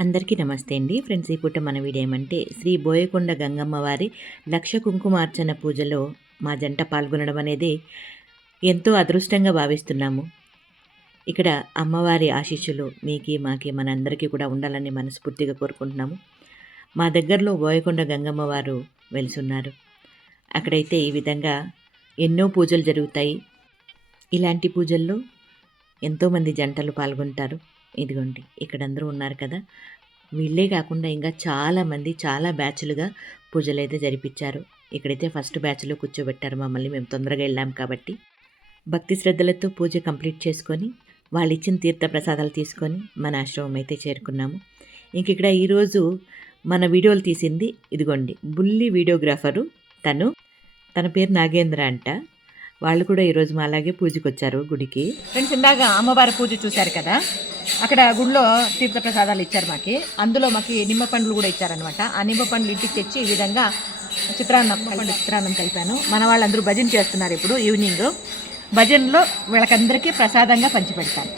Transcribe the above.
అందరికీ నమస్తే అండి ఫ్రెండ్స్. ఈ పూట మన వీడియో ఏమంటే శ్రీ బోయకొండ గంగమ్మ వారి లక్ష కుంకుమార్చన పూజలో మా జంట పాల్గొనడం అనేది ఎంతో అదృష్టంగా భావిస్తున్నాము. ఇక్కడ అమ్మవారి ఆశీస్సులు మీకి మాకి మనందరికీ కూడా ఉండాలని మనస్ఫూర్తిగా కోరుకుంటున్నాము. మా దగ్గరలో బోయకొండ గంగమ్మ వారు వెలుసున్నారు. అక్కడైతే ఈ విధంగా ఎన్నో పూజలు జరుగుతాయి. ఇలాంటి పూజల్లో ఎంతోమంది జంటలు పాల్గొంటారు. ఇదిగోండి ఇక్కడ అందరూ ఉన్నారు కదా, వీళ్ళే కాకుండా ఇంకా చాలామంది చాలా బ్యాచ్లుగా పూజలు అయితే జరిపించారు. ఇక్కడైతే ఫస్ట్ బ్యాచ్లో కూర్చోబెట్టారు మమ్మల్ని. మేము తొందరగా వెళ్ళాం కాబట్టి భక్తి శ్రద్ధలతో పూజ కంప్లీట్ చేసుకొని వాళ్ళు ఇచ్చిన తీర్థ ప్రసాదాలు తీసుకొని మన ఆశ్రమం అయితే చేరుకున్నాము. ఇంక ఇక్కడ ఈరోజు మన వీడియోలు తీసింది ఇదిగోండి బుల్లి వీడియోగ్రాఫరు. తన పేరు నాగేంద్ర అంట. వాళ్ళు కూడా ఈరోజు మా అలాగే పూజకు వచ్చారు గుడికి. ఫ్రెండ్స్, ఇందాక అమ్మవారి పూజ చూశారు కదా, అక్కడ గుడిలో తీర్థప్రసాదాలు ఇచ్చారు మాకి. అందులో మాకు నిమ్మ పండ్లు కూడా ఇచ్చారనమాట. ఆ నిమ్మ పండ్లు ఇంటికి తెచ్చి ఈ విధంగా చిత్రాన్నం కలిపాను. మన వాళ్ళందరూ భజన చేస్తున్నారు. ఇప్పుడు ఈవినింగ్ భజనలో వీళ్ళకందరికీ ప్రసాదంగా పంచిపెడతాను.